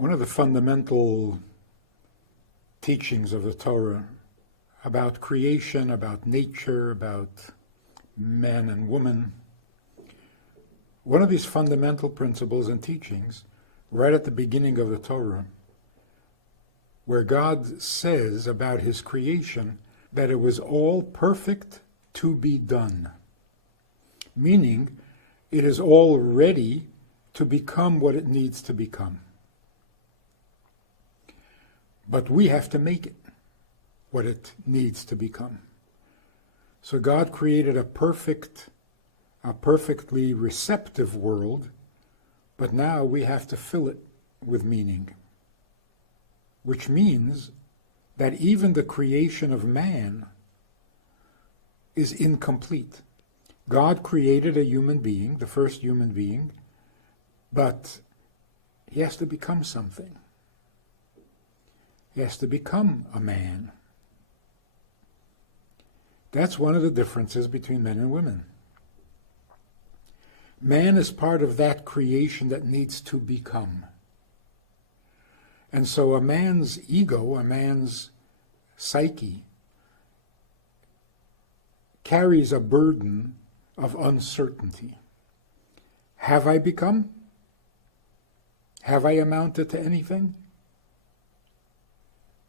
One of the fundamental teachings of the Torah about creation, about nature, about man and woman, one of these fundamental principles and teachings, right at the beginning of the Torah, where God says about his creation that it was all perfect to be done, meaning it is all ready to become what it needs to become. But we have to make it what it needs to become. So God created a perfectly receptive world, but now we have to fill it with meaning, which means that even the creation of man is incomplete. God created a human being, the first human being, but he has to become something. He has to become a man. That's one of the differences between men and women. Man is part of that creation that needs to become. And so a man's ego, a man's psyche, carries a burden of uncertainty. Have I become? Have I amounted to anything?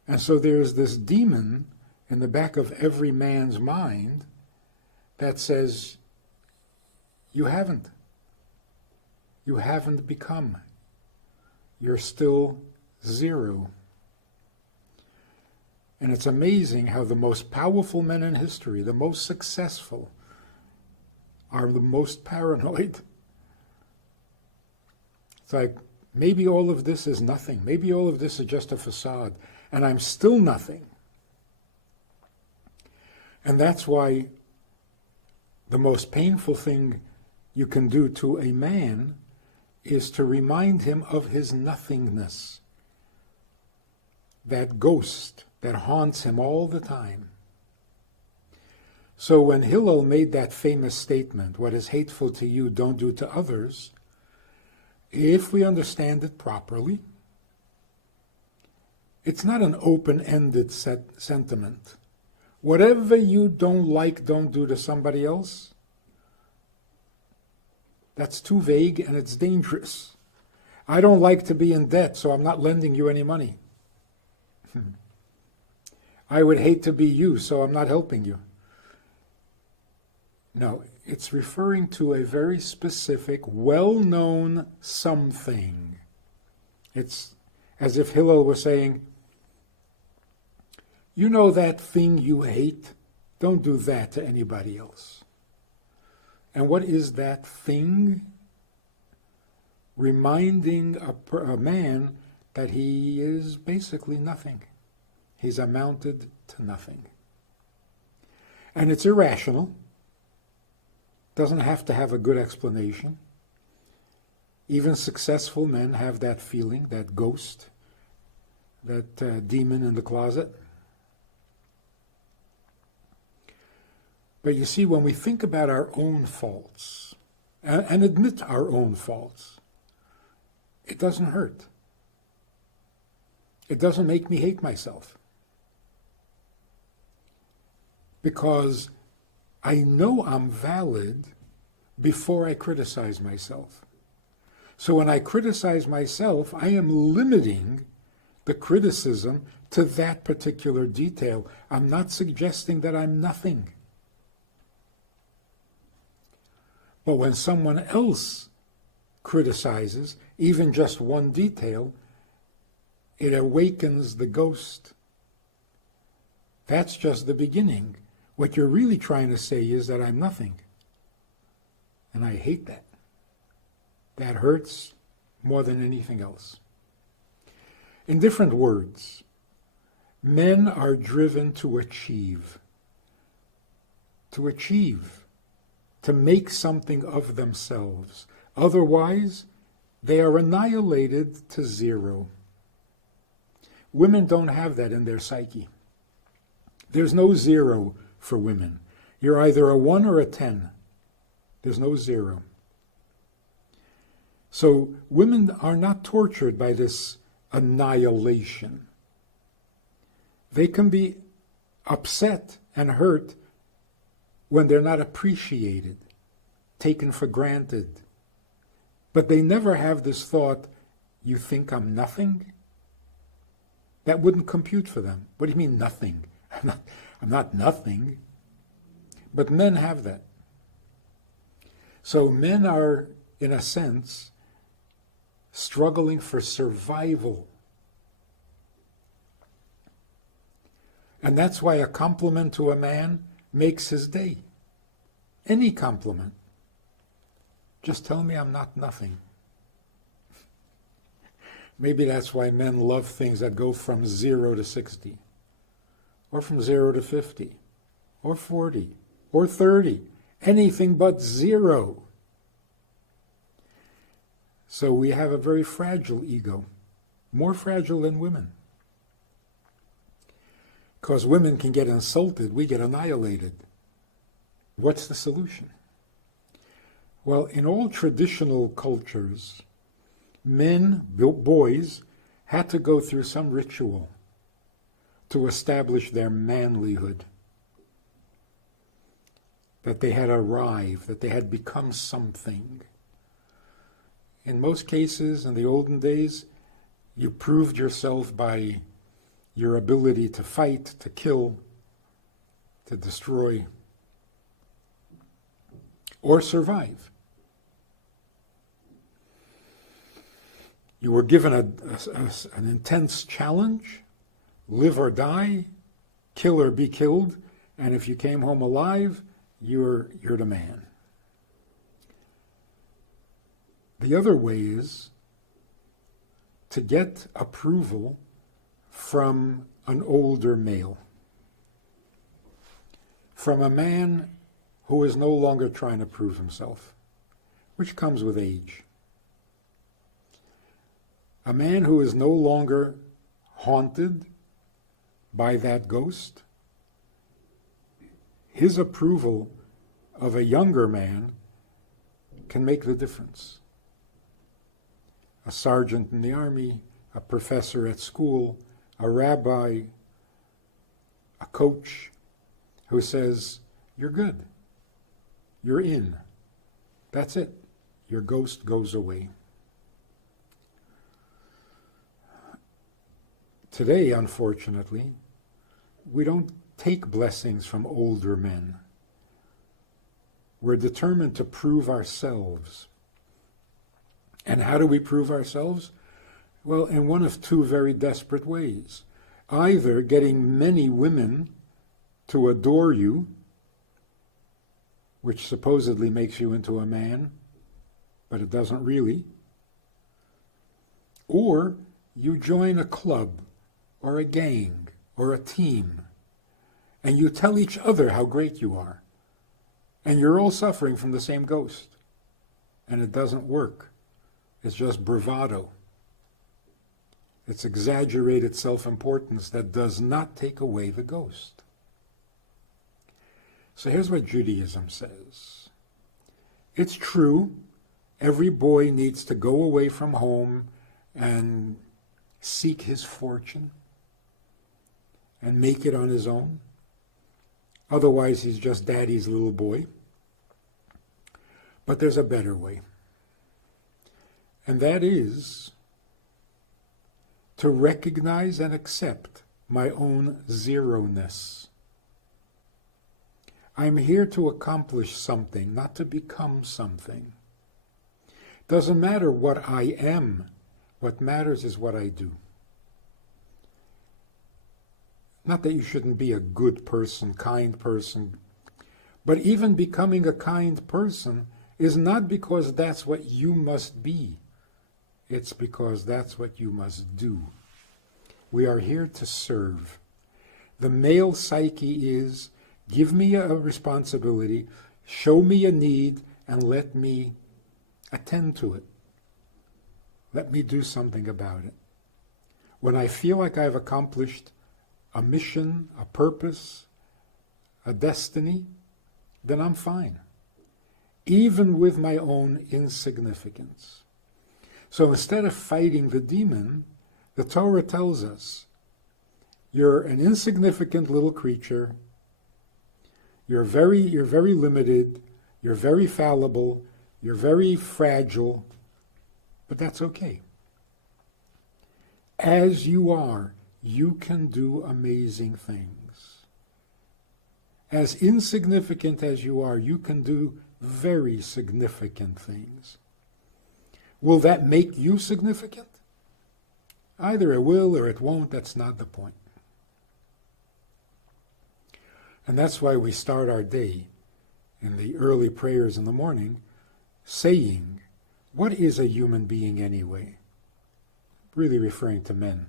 And so there's this demon in the back of every man's mind that says, you haven't. You haven't become. You're still zero. And it's amazing how the most powerful men in history, the most successful, are the most paranoid. It's like, maybe all of this is nothing. Maybe all of this is just a facade, and I'm still nothing. And that's why the most painful thing you can do to a man is to remind him of his nothingness, that ghost that haunts him all the time. So when Hillel made that famous statement, what is hateful to you, don't do to others, if we understand it properly, it's not an open-ended sentiment. Whatever you don't like, don't do to somebody else. That's too vague and it's dangerous. I don't like to be in debt, so I'm not lending you any money. I would hate to be you, so I'm not helping you. No, it's referring to a very specific, well-known something. It's as if Hillel was saying, you know that thing you hate? Don't do that to anybody else. And what is that thing? Reminding a man that he is basically nothing. He's amounted to nothing. And it's irrational. Doesn't have to have a good explanation. Even successful men have that feeling, that ghost, that demon in the closet. But you see, when we think about our own faults, and admit our own faults, it doesn't hurt. It doesn't make me hate myself. Because I know I'm valid before I criticize myself. So when I criticize myself, I am limiting the criticism to that particular detail. I'm not suggesting that I'm nothing. But when someone else criticizes, even just one detail, it awakens the ghost. That's just the beginning. What you're really trying to say is that I'm nothing. And I hate that. That hurts more than anything else. In different words, men are driven to achieve. To make something of themselves. Otherwise, they are annihilated to zero. Women don't have that in their psyche. There's no zero for women. You're either a 1 or a 10. There's no zero. So women are not tortured by this annihilation. They can be upset and hurt when they're not appreciated, taken for granted. But they never have this thought, you think I'm nothing? That wouldn't compute for them. What do you mean nothing? I'm not nothing. But men have that. So men are, in a sense, struggling for survival. And that's why a compliment to a man makes his day. Any compliment. Just tell me I'm not nothing. Maybe that's why men love things that go from 0 to 60, or from 0 to 50, or 40, or 30. Anything but 0. So we have a very fragile ego, more fragile than women. Because women can get insulted, we get annihilated. What's the solution? Well, in all traditional cultures, men, boys, had to go through some ritual to establish their manlyhood, that they had arrived, that they had become something. In most cases, in the olden days, you proved yourself by your ability to fight, to kill, to destroy, or survive. You were given an intense challenge, live or die, kill or be killed, and if you came home alive, you're the man. The other way is to get approval from an older male, from a man who is no longer trying to prove himself, which comes with age. A man who is no longer haunted by that ghost, his approval of a younger man can make the difference. A sergeant in the army, a professor at school, a rabbi, a coach who says, you're good, you're in. That's it. Your ghost goes away. Today, unfortunately, we don't take blessings from older men. We're determined to prove ourselves. And how do we prove ourselves? Well, in one of two very desperate ways. Either getting many women to adore you, which supposedly makes you into a man, but it doesn't really. Or you join a club, or a gang, or a team, and you tell each other how great you are. And you're all suffering from the same ghost. And it doesn't work. It's just bravado. It's exaggerated self-importance that does not take away the ghost. So here's what Judaism says. It's true, every boy needs to go away from home and seek his fortune and make it on his own. Otherwise, he's just daddy's little boy. But there's a better way. And that is to recognize and accept my own zero-ness. I'm here to accomplish something, not to become something. Doesn't matter what I am. What matters is what I do. Not that you shouldn't be a good person, kind person, but even becoming a kind person is not because that's what you must be. It's because that's what you must do. We are here to serve. The male psyche is, give me a responsibility, show me a need, and let me attend to it. Let me do something about it. When I feel like I've accomplished a mission, a purpose, a destiny, then I'm fine, even with my own insignificance. So instead of fighting the demon, The Torah tells us you're an insignificant little creature. You're very limited. You're very fallible. You're very fragile. But that's okay. As you are, you can do amazing things. As insignificant as you are, you can do very significant things. Will that make you significant? Either it will or it won't. That's not the point. And that's why we start our day in the early prayers in the morning saying, what is a human being anyway? Really referring to men.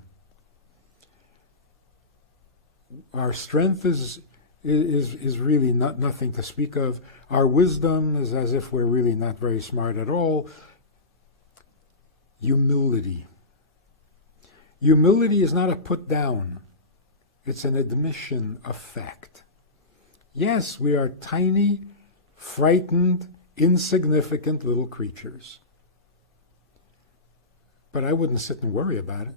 Our strength is really nothing to speak of. Our wisdom is as if we're really not very smart at all. Humility. Humility is not a put down. It's an admission of fact. Yes, we are tiny, frightened, insignificant little creatures. But I wouldn't sit and worry about it.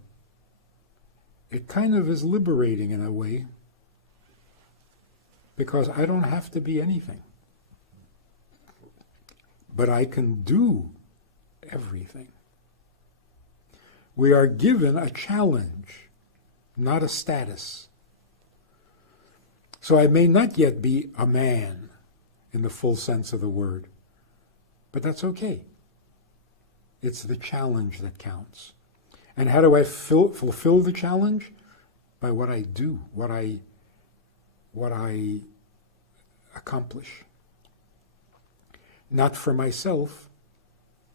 It kind of is liberating in a way, because I don't have to be anything. But I can do everything. We are given a challenge, not a status. So I may not yet be a man in the full sense of the word, but that's okay. It's the challenge that counts. And how do I fulfill the challenge? By what I do, what I accomplish. Not for myself,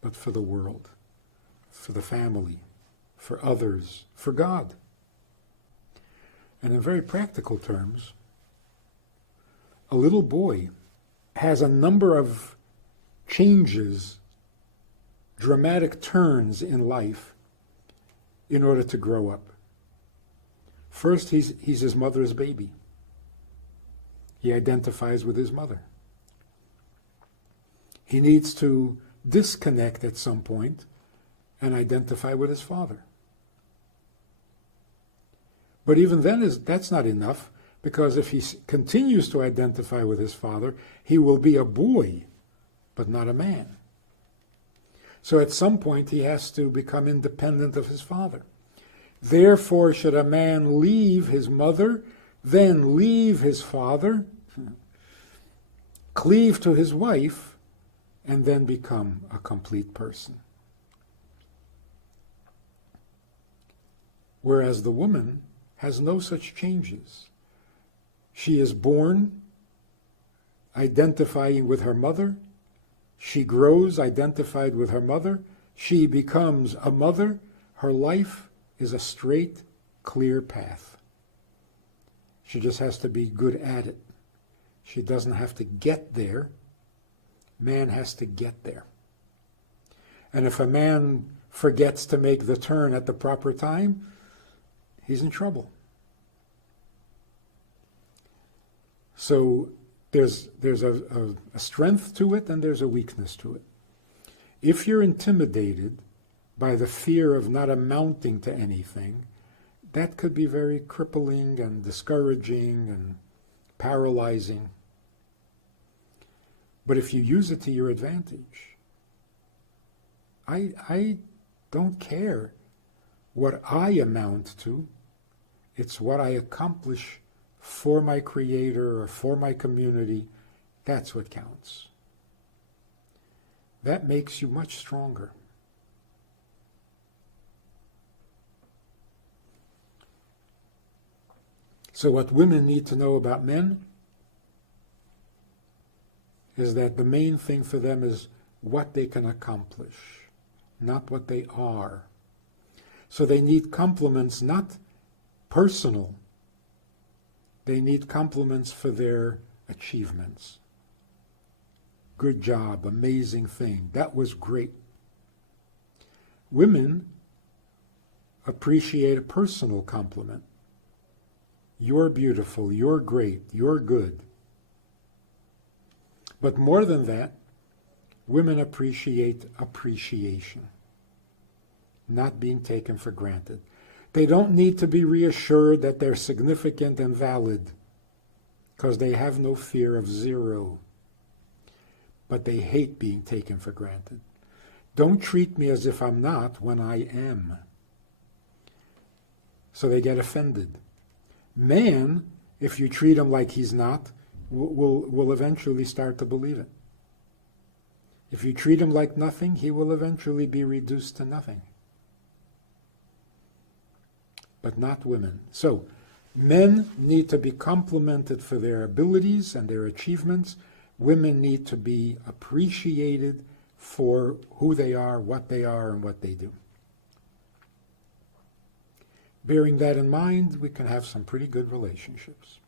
but for the world, for the family, for others, for God. And in very practical terms, a little boy has a number of changes, dramatic turns in life in order to grow up. First, he's his mother's baby. He identifies with his mother. He needs to disconnect at some point and identify with his father. But even then, that's not enough, because if he continues to identify with his father, he will be a boy, but not a man. So at some point, he has to become independent of his father. Therefore, should a man leave his mother, then leave his father, cleave to his wife, and then become a complete person. Whereas the woman has no such changes. She is born identifying with her mother. She grows identified with her mother. She becomes a mother. Her life is a straight, clear path. She just has to be good at it. She doesn't have to get there. Man has to get there. And if a man forgets to make the turn at the proper time, he's in trouble. So there's a strength to it and there's a weakness to it. If you're intimidated by the fear of not amounting to anything, that could be very crippling and discouraging and paralyzing. But if you use it to your advantage, I don't care what I amount to. It's what I accomplish for my Creator or for my community. That's what counts. That makes you much stronger. So what women need to know about men is that the main thing for them is what they can accomplish, not what they are. So they need compliments, not personal. They need compliments for their achievements. Good job, amazing thing, that was great. Women appreciate a personal compliment. You're beautiful, you're great, you're good. But more than that, women appreciate appreciation, not being taken for granted. They don't need to be reassured that they're significant and valid, because they have no fear of zero. But they hate being taken for granted. Don't treat me as if I'm not when I am. So they get offended. Man, if you treat him like he's not, will eventually start to believe it. If you treat him like nothing, he will eventually be reduced to nothing. But not women. So, men need to be complimented for their abilities and their achievements. Women need to be appreciated for who they are, what they are, and what they do. Bearing that in mind, we can have some pretty good relationships.